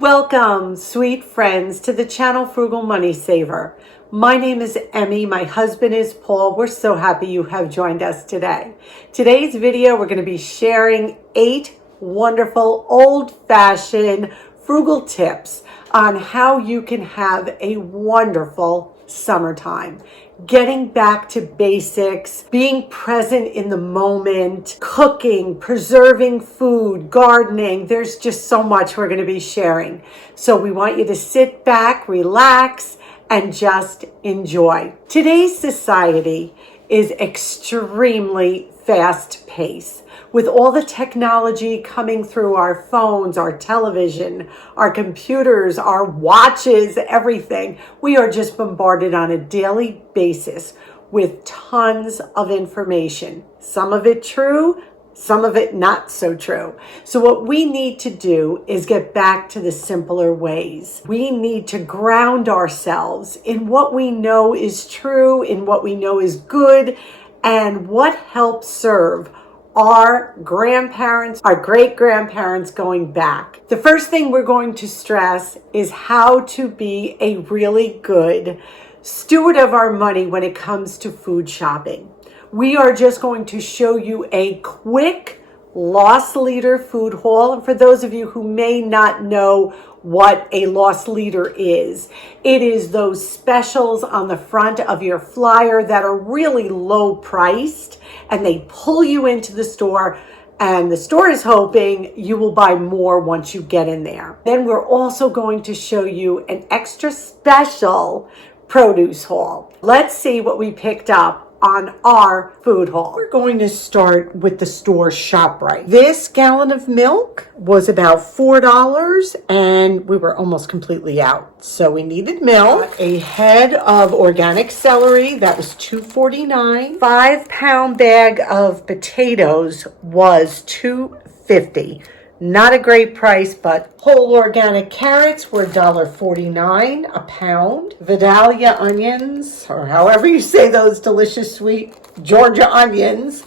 Welcome, sweet friends, to the channel Frugal Money Saver. My name is Emmy. My husband is Paul. We're so happy you have joined us today. Today's video, we're going to be sharing 8 wonderful, old-fashioned, frugal tips on how you can have a wonderful summertime. Getting back to basics, being present in the moment, cooking, preserving food, gardening. There's just so much we're going to be sharing. So we want you to sit back, relax, and just enjoy. Today's society is extremely fast-paced. With all the technology coming through our phones, our television, our computers, our watches, everything, we are just bombarded on a daily basis with tons of information. Some of it true, some of it not so true. So what we need to do is get back to the simpler ways. We need to ground ourselves in what we know is true, in what we know is good, and what helps serve our grandparents, our great-grandparents going back. The first thing we're going to stress is how to be a really good steward of our money when it comes to food shopping. We are just going to show you a quick loss leader food haul. And for those of you who may not know what a loss leader is, it is those specials on the front of your flyer that are really low priced, and they pull you into the store, and the store is hoping you will buy more once you get in there. Then we're also going to show you an extra special produce haul. Let's see what we picked up on our food haul. We're going to start with the store ShopRite. This gallon of milk was about $4 and we were almost completely out. So we needed milk. A head of organic celery, that was $2.49. 5-pound bag of potatoes was $2.50. Not a great price, but whole organic carrots were $1.49 a pound. Vidalia onions, or however you say those delicious sweet Georgia onions,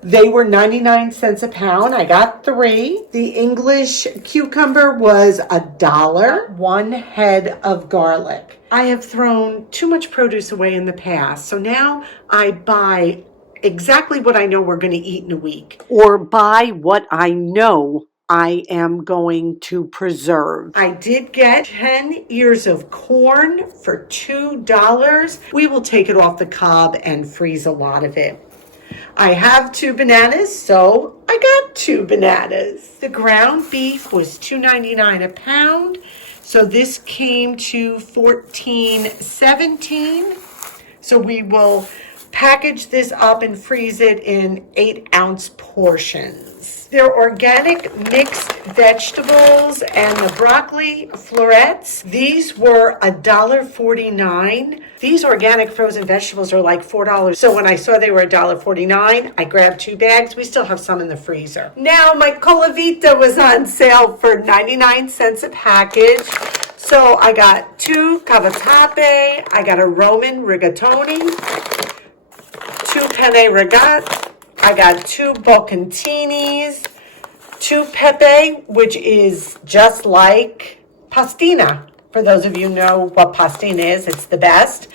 they were 99 cents a pound. I got 3. The English cucumber was $1. 1 head of garlic. I have thrown too much produce away in the past, so now I buy exactly what I know we're going to eat in a week, or buy what I know I am going to preserve. I did get 10 ears of corn for $2. We will take it off the cob and freeze a lot of it. I have 2 bananas, so I got 2 bananas. The ground beef was $2.99 a pound, so this came to $14.17. So we will package this up and freeze it in 8-ounce portions. They're organic mixed vegetables and the broccoli florets. These were $1.49. These organic frozen vegetables are like $4. So when I saw they were $1.49, I grabbed 2 bags. We still have some in the freezer. Now my Colavita was on sale for 99 cents a package. So I got 2 cavatappi. I got a Roman rigatoni, 2 penne rigate. I got 2 bocconcinis, 2 pepe, which is just like pastina. For those of you who know what pastina is, it's the best.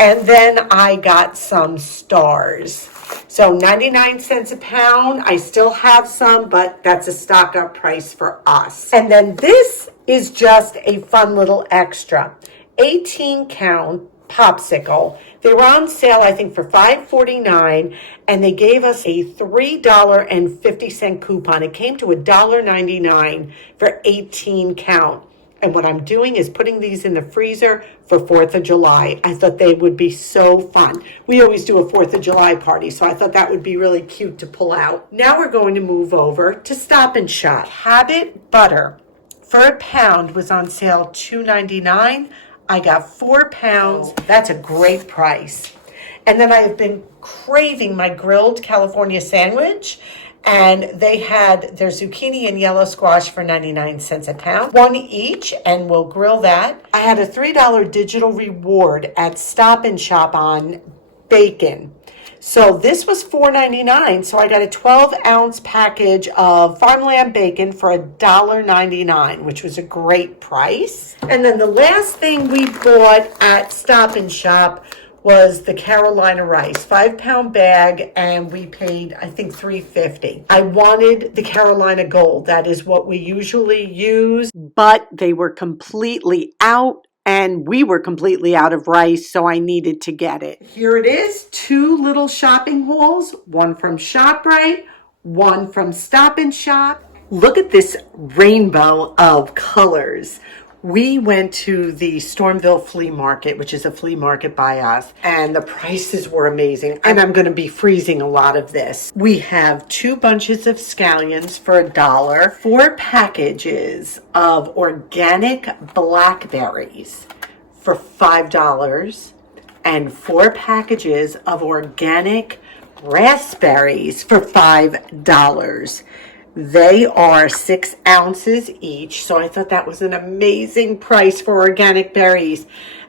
And then I got some stars. So 99 cents a pound. I still have some, but that's a stock up price for us. And then this is just a fun little extra. 18-count popsicle. They were on sale, I think, for $5.49, and they gave us a $3.50 coupon. It came to $1.99 for 18 count. And what I'm doing is putting these in the freezer for 4th of July. I thought they would be so fun. We always do a 4th of July party, so I thought that would be really cute to pull out. Now we're going to move over to Stop and Shop. Habit butter for a pound was on sale $2.99. I got 4 pounds. That's a great price. And then I have been craving my grilled California sandwich, and they had their zucchini and yellow squash for 99 cents a pound. 1 each, and we'll grill that. I had a $3 digital reward at Stop and Shop on bacon. So this was $4.99. So I got a 12-ounce package of farmland bacon for $1.99, which was a great price. And then the last thing we bought at Stop and Shop was the Carolina rice, 5-pound bag, and we paid, I think, $3.50. I wanted the Carolina Gold. That is what we usually use, but they were completely out. And we were completely out of rice, so I needed to get it. Here it is, 2 little shopping hauls, one from ShopRite, one from Stop and Shop. Look at this rainbow of colors. We went to the Stormville Flea Market, which is a flea market by us, and the prices were amazing. And I'm going to be freezing a lot of this. We have 2 bunches of scallions for $1, 4 packages of organic blackberries for $5, and 4 packages of organic raspberries for $5. They are 6 ounces each, so I thought that was an amazing price for organic berries.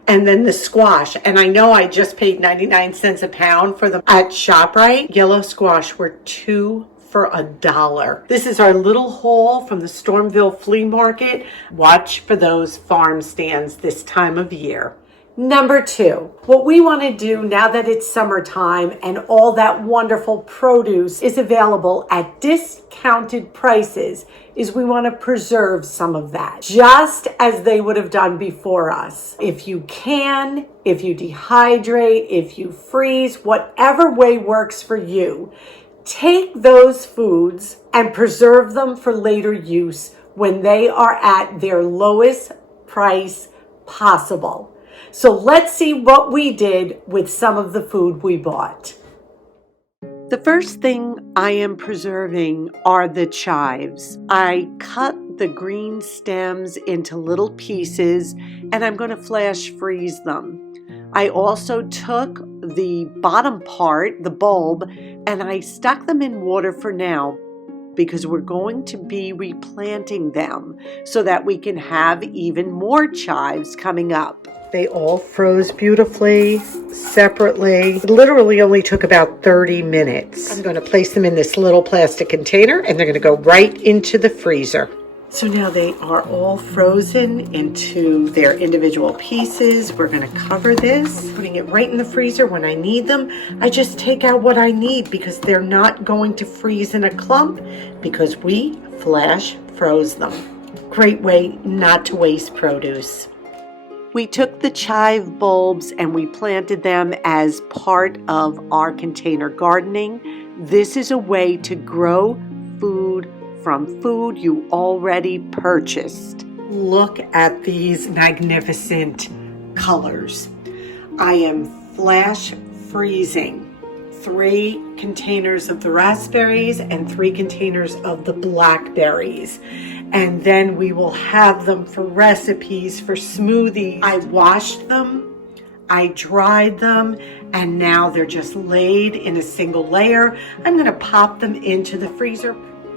And then the squash, and I know I just paid 99 cents a pound for them at ShopRite. Yellow squash were 2 for $1. This is our little haul from the Stormville Flea Market. Watch for those farm stands this time of year. Number 2, what we want to do now that it's summertime and all that wonderful produce is available at discounted prices is we want to preserve some of that, just as they would have done before us. If you can, if you dehydrate, if you freeze, whatever way works for you, take those foods and preserve them for later use when they are at their lowest price possible. So let's see what we did with some of the food we bought. The first thing I am preserving are the chives. I cut the green stems into little pieces and I'm going to flash freeze them. I also took the bottom part, the bulb, and I stuck them in water for now because we're going to be replanting them so that we can have even more chives coming up. They all froze beautifully, separately. It literally only took about 30 minutes. I'm going to place them in this little plastic container and they're going to go right into the freezer. So now they are all frozen into their individual pieces. We're going to cover this, putting it right in the freezer. When I need them, I just take out what I need because they're not going to freeze in a clump because we flash froze them. Great way not to waste produce. We took the chive bulbs and we planted them as part of our container gardening. This is a way to grow food from food you already purchased. Look at these magnificent colors. I am flash freezing 3 containers of the raspberries and 3 containers of the blackberries. And then we will have them for recipes, for smoothies. I washed them, I dried them, and now they're just laid in a single layer. I'm gonna pop them into the freezer.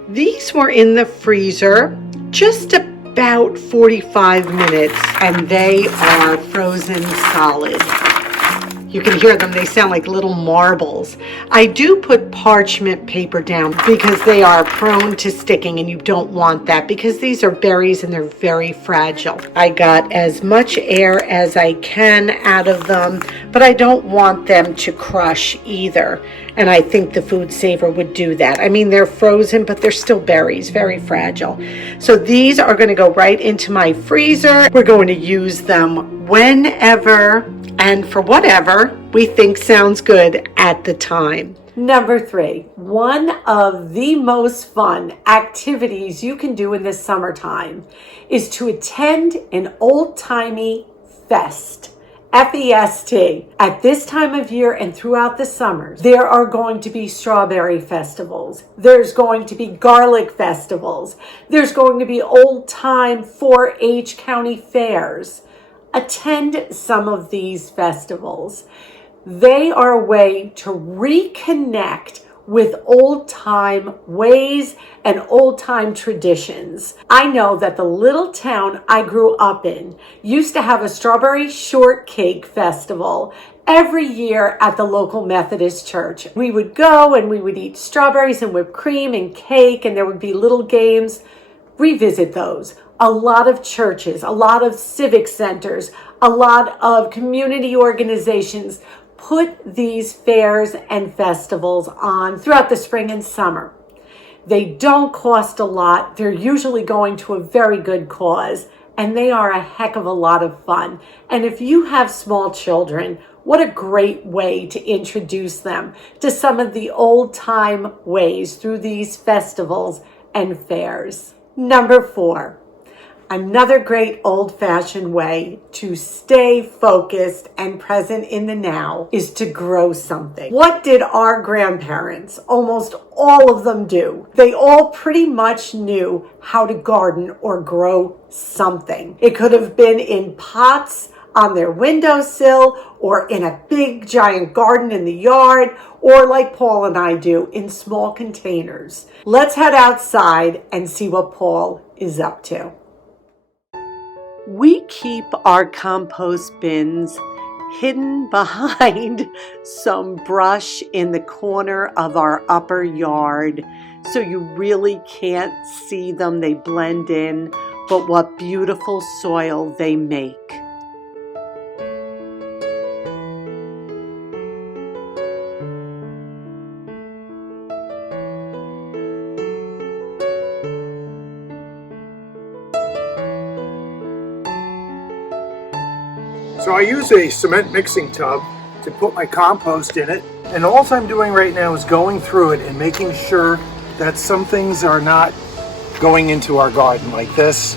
These were in the freezer just about 45 minutes, and they are frozen solid. You can hear them, they sound like little marbles. I do put parchment paper down because they are prone to sticking and you don't want that because these are berries and they're very fragile. I got as much air as I can out of them, but I don't want them to crush either. And I think the Food Saver would do that. I mean, they're frozen, but they're still berries, very fragile. So these are going to go right into my freezer. We're going to use them whenever and for whatever we think sounds good at the time. Number 3, one of the most fun activities you can do in the summertime is to attend an old-timey fest. F-E-S-T. At this time of year and throughout the summers, there are going to be strawberry festivals. There's going to be garlic festivals. There's going to be old-time 4-H county fairs. Attend some of these festivals. They are a way to reconnect with old-time ways and old-time traditions. I know that the little town I grew up in used to have a strawberry shortcake festival Every year at the local Methodist church, we would go and we would eat strawberries and whipped cream and cake, and there would be little games. Revisit those. A lot of churches, a lot of civic centers, a lot of community organizations put these fairs and festivals on throughout the spring and summer. They don't cost a lot. They're usually going to a very good cause, and they are a heck of a lot of fun. And if you have small children, what a great way to introduce them to some of the old time ways through these festivals and fairs. Number 4, another great old-fashioned way to stay focused and present in the now is to grow something. What did our grandparents, almost all of them, do? They all pretty much knew how to garden or grow something. It could have been in pots on their windowsill, or in a big giant garden in the yard, or like Paul and I do, in small containers. Let's head outside and see what Paul is up to. We keep our compost bins hidden behind some brush in the corner of our upper yard, so you really can't see them. They blend in, but what beautiful soil they make. So I use a cement mixing tub to put my compost in it, and all I'm doing right now is going through it and making sure that some things are not going into our garden like this.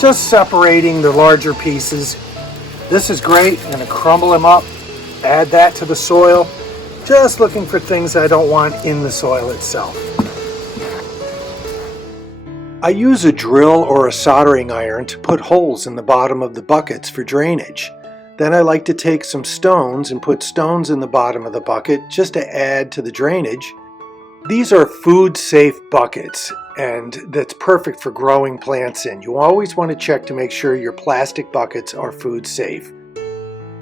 Just separating the larger pieces. This is great. I'm going to crumble them up, add that to the soil, just looking for things I don't want in the soil itself. I use a drill or a soldering iron to put holes in the bottom of the buckets for drainage. Then I like to take some stones and put stones in the bottom of the bucket just to add to the drainage. These are food-safe buckets, and that's perfect for growing plants in. You always want to check to make sure your plastic buckets are food safe.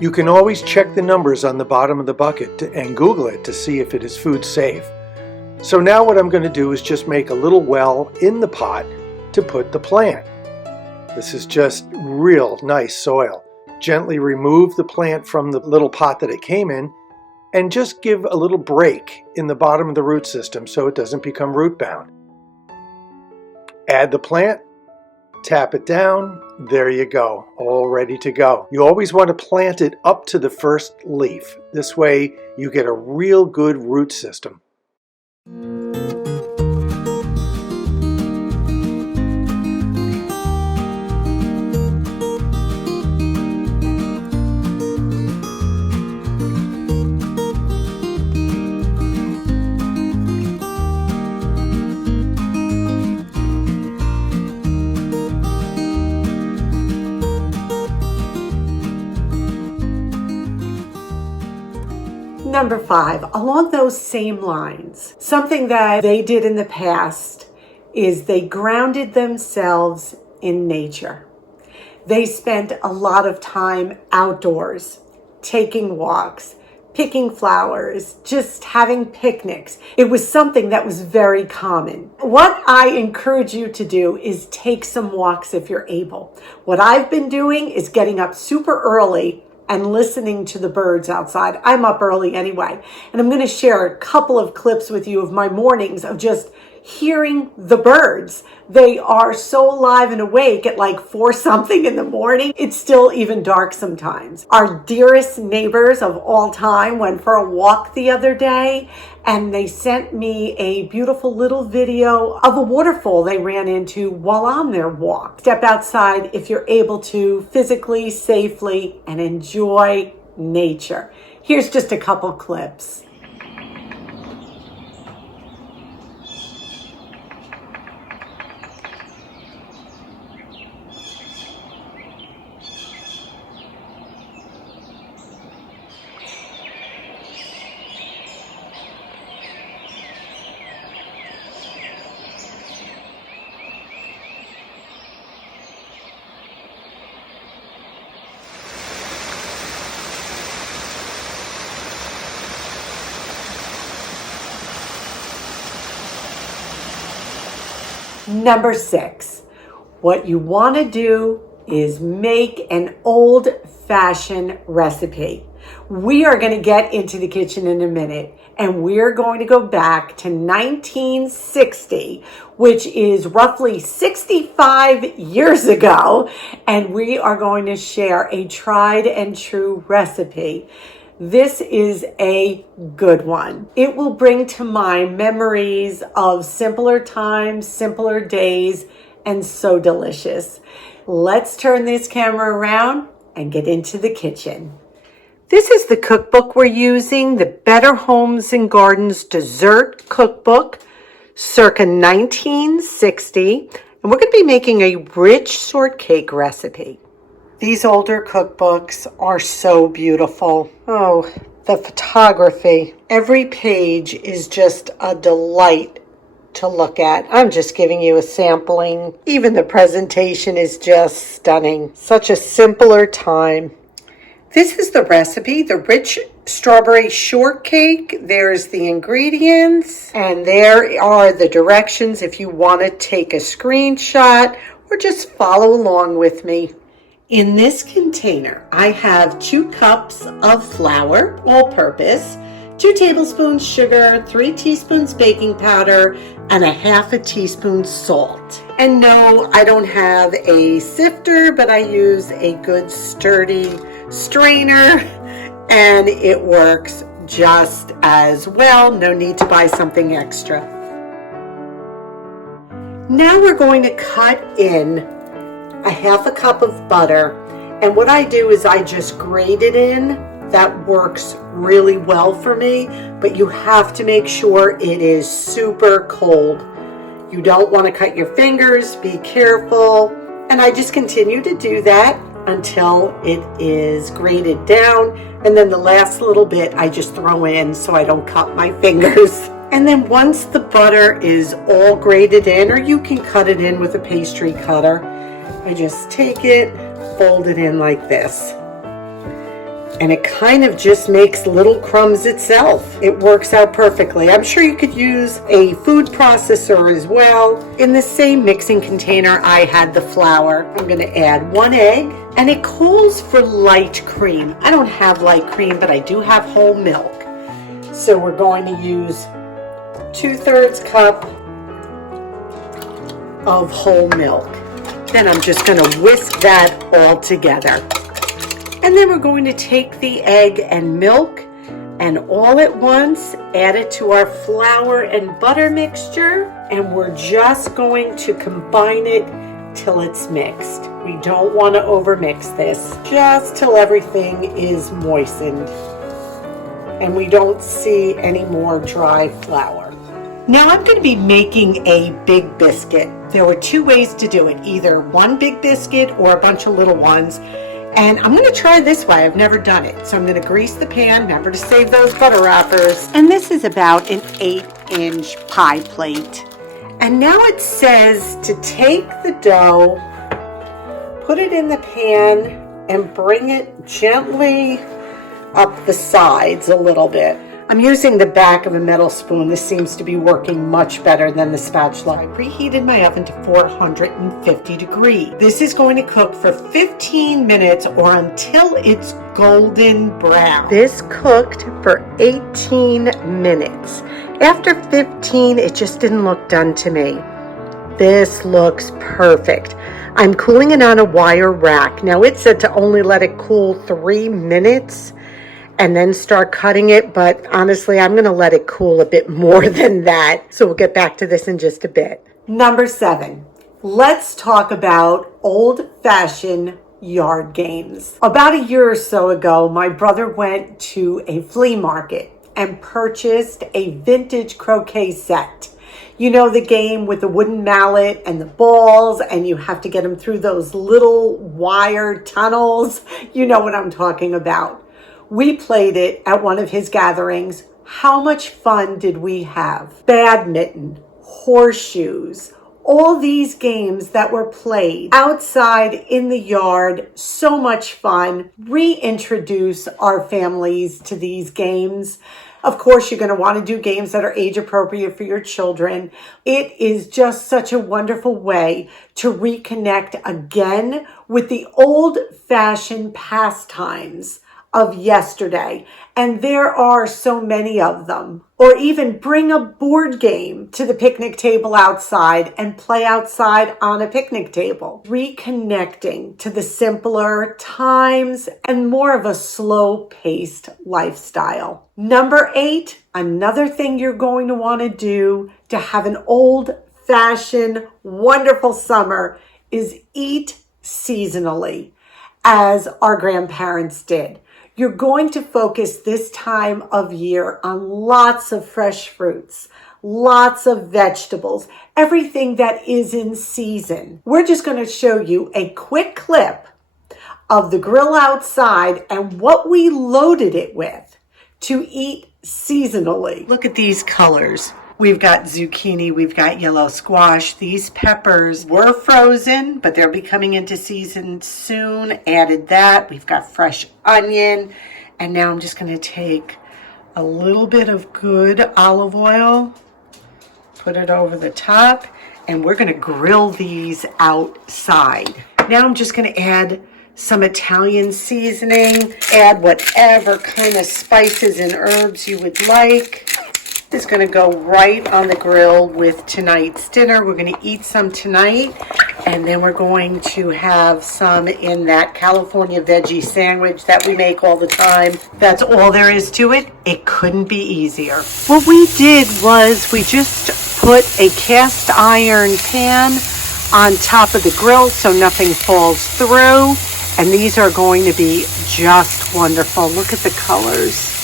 You can always check the numbers on the bottom of the bucket and Google it to see if it is food safe. So now what I'm going to do is just make a little well in the pot to put the plant. This is just real nice soil. Gently remove the plant from the little pot that it came in and just give a little break in the bottom of the root system so it doesn't become root bound. Add the plant, tap it down, there you go, all ready to go. You always want to plant it up to the first leaf. This way you get a real good root system. Number 5, along those same lines, something that they did in the past is they grounded themselves in nature. They spent a lot of time outdoors, taking walks, picking flowers, just having picnics. It was something that was very common. What I encourage you to do is take some walks if you're able. What I've been doing is getting up super early and listening to the birds outside. I'm up early anyway. And I'm going to share a couple of clips with you of my mornings of just hearing the birds. They are so alive and awake at like 4 something in the morning. It's still even dark sometimes. Our dearest neighbors of all time went for a walk the other day, and they sent me a beautiful little video of a waterfall they ran into while on their walk. Step outside if you're able to, physically, safely, and enjoy nature. Here's just a couple clips. Number 6, what you want to do is make an old-fashioned recipe. We are going to get into the kitchen in a minute, and we're going to go back to 1960, which is roughly 65 years ago, and we are going to share a tried and true recipe. This is a good one. It will bring to mind memories of simpler times, simpler days, and so delicious. Let's turn this camera around and get into the kitchen. This is the cookbook we're using, the Better Homes and Gardens Dessert Cookbook, circa 1960. And we're going to be making a rich shortcake recipe. These older cookbooks are so beautiful. Oh, the photography. Every page is just a delight to look at. I'm just giving you a sampling. Even the presentation is just stunning. Such a simpler time. This is the recipe, the rich strawberry shortcake. There's the ingredients, and there are the directions if you want to take a screenshot or just follow along with me. In this container, I have 2 cups of flour, all-purpose, 2 tablespoons sugar, 3 teaspoons baking powder, and a half a teaspoon salt. And no, I don't have a sifter, but I use a good sturdy strainer, and it works just as well. No need to buy something extra. Now we're going to cut in a half a cup of butter, and what I do is I just grate it in. That works really well for me, but you have to make sure it is super cold. You don't want to cut your fingers, be careful. And I just continue to do that until it is grated down, and then the last little bit I just throw in so I don't cut my fingers. And then once the butter is all grated in, or you can cut it in with a pastry cutter, I just take it, fold it in like this. And it kind of just makes little crumbs itself. It works out perfectly. I'm sure you could use a food processor as well. In the same mixing container, I had the flour. I'm going to add 1 egg, and it calls for light cream. I don't have light cream, but I do have whole milk. So we're going to use 2/3 cup of whole milk. Then I'm just going to whisk that all together. And then we're going to take the egg and milk and all at once add it to our flour and butter mixture. And we're just going to combine it till it's mixed. We don't want to overmix this, just till everything is moistened and we don't see any more dry flour. Now I'm going to be making a big biscuit. There were 2 ways to do it, either one big biscuit or a bunch of little ones. And I'm going to try this way. I've never done it. So I'm going to grease the pan. Remember to save those butter wrappers. And this is about an 8-inch pie plate. And now it says to take the dough, put it in the pan, and bring it gently up the sides a little bit. I'm using the back of a metal spoon. This seems to be working much better than the spatula. I preheated my oven to 450 degrees. This is going to cook for 15 minutes or until it's golden brown. This cooked for 18 minutes. After 15, it just didn't look done to me. This looks perfect. I'm cooling it on a wire rack. Now it said to only let it cool 3 minutes and then start cutting it, but honestly, I'm gonna let it cool a bit more than that. So we'll get back to this in just a bit. Number 7, let's talk about old-fashioned yard games. About a year or so ago, my brother went to a flea market and purchased a vintage croquet set. You know, the game with the wooden mallet and the balls, and you have to get them through those little wire tunnels. You know what I'm talking about. We played it at one of his gatherings. How much fun did we have? Badminton, horseshoes, all these games that were played outside in the yard. So much fun. Reintroduce our families to these games. Of course, you're going to want to do games that are age appropriate for your children. It is just such a wonderful way to reconnect again with the old-fashioned pastimes of yesterday. And there are so many of them. Or even bring a board game to the picnic table outside and play outside on a picnic table. Reconnecting to the simpler times and more of a slow-paced lifestyle. Number 8, another thing you're going to want to do to have an old-fashioned, wonderful summer is eat seasonally, as our grandparents did. You're going to focus this time of year on lots of fresh fruits, lots of vegetables, everything that is in season. We're just going to show you a quick clip of the grill outside and what we loaded it with to eat seasonally. Look at these colors. We've got zucchini, we've got yellow squash. These peppers were frozen, but they'll be coming into season soon. Added that. We've got fresh onion. And now I'm just going to take a little bit of good olive oil, put it over the top, and we're going to grill these outside. Now I'm just going to add some Italian seasoning, add whatever kind of spices and herbs you would like. Is going to go right on the grill with tonight's dinner. We're going to eat some tonight, and then we're going to have some in that California veggie sandwich that we make all the time. That's all there is to it. It couldn't be easier. What we did was we just put a cast iron pan on top of the grill so nothing falls through, and these are going to be just wonderful. Look at the colors.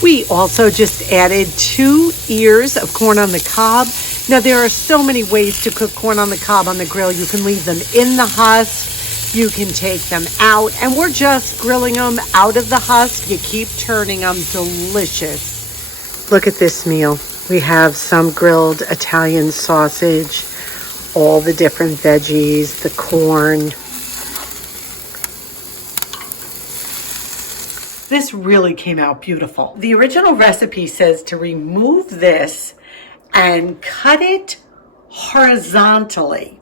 We also just added 2 ears of corn on the cob. Now, there are so many ways to cook corn on the cob on the grill. You can leave them in the husk. You can take them out. And we're just grilling them out of the husk. You keep turning them. Delicious. Look at this meal. We have some grilled Italian sausage, all the different veggies, the corn. This really came out beautiful. The original recipe says to remove this and cut it horizontally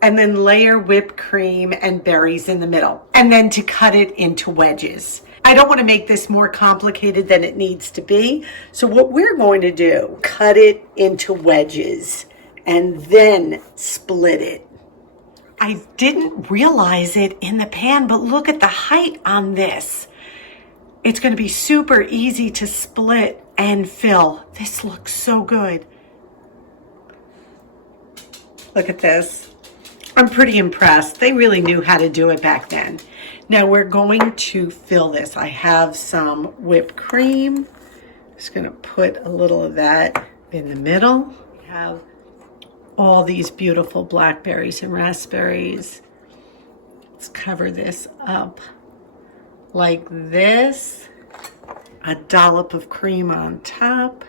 and then layer whipped cream and berries in the middle and then to cut it into wedges. I don't want to make this more complicated than it needs to be. So what we're going to do, cut it into wedges and then split it. I didn't realize it in the pan, but look at the height on this. It's going to be super easy to split and fill. This looks so good. Look at this. I'm pretty impressed. They really knew how to do it back then. Now we're going to fill this. I have some whipped cream. Just going to put a little of that in the middle. We have all these beautiful blackberries and raspberries. Let's cover this up like this. A dollop of cream on top.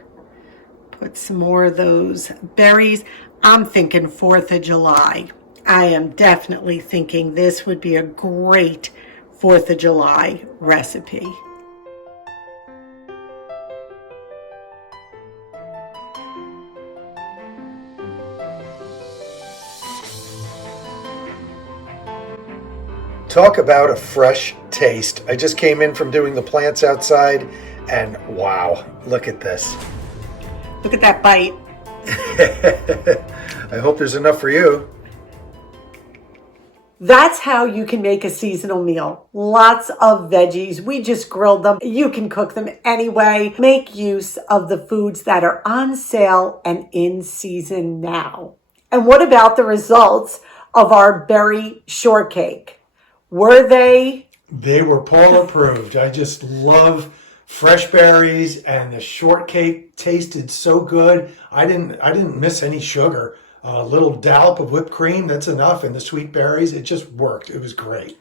Put some more of those berries. I'm thinking 4th of July. I am definitely thinking this would be a great 4th of July recipe. Talk about a fresh taste. I just came in from doing the plants outside, and wow, look at this. Look at that bite. I hope there's enough for you. That's how you can make a seasonal meal. Lots of veggies. We just grilled them. You can cook them anyway. Make use of the foods that are on sale and in season now. And what about the results of our berry shortcake? Were they? They were Paul approved. I just love fresh berries, and the shortcake tasted so good. I didn't miss any sugar. A little dollop of whipped cream, that's enough, and the sweet berries, it just worked. It was great.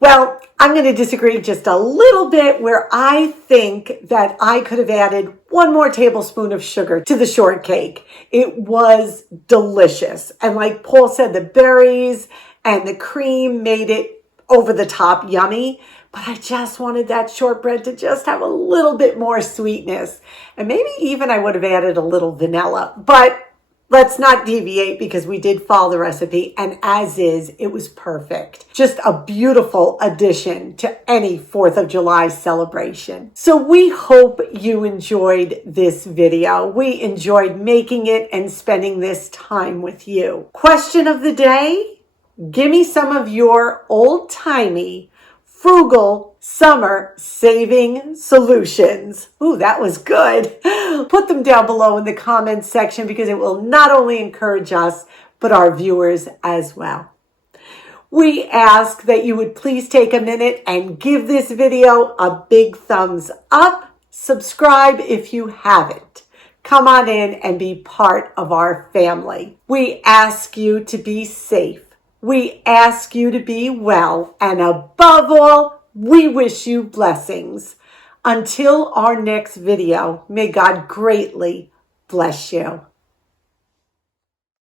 Well, I'm going to disagree just a little bit where I think that I could have added 1 more tablespoon of sugar to the shortcake. It was delicious. And like Paul said, the berries and the cream made it over the top yummy. but I just wanted that shortbread to just have a little bit more sweetness. And maybe even I would have added a little vanilla, but let's not deviate because we did follow the recipe, and as is, it was perfect. Just a beautiful addition to any 4th of July celebration. So we hope you enjoyed this video. We enjoyed making it and spending this time with you. Question of the day: give me some of your old-timey frugal summer saving solutions. Ooh, that was good. Put them down below in the comments section because it will not only encourage us, but our viewers as well. We ask that you would please take a minute and give this video a big thumbs up. Subscribe if you haven't. Come on in and be part of our family. We ask you to be safe. We ask you to be well, and above all, we wish you blessings. Until our next video, may God greatly bless you.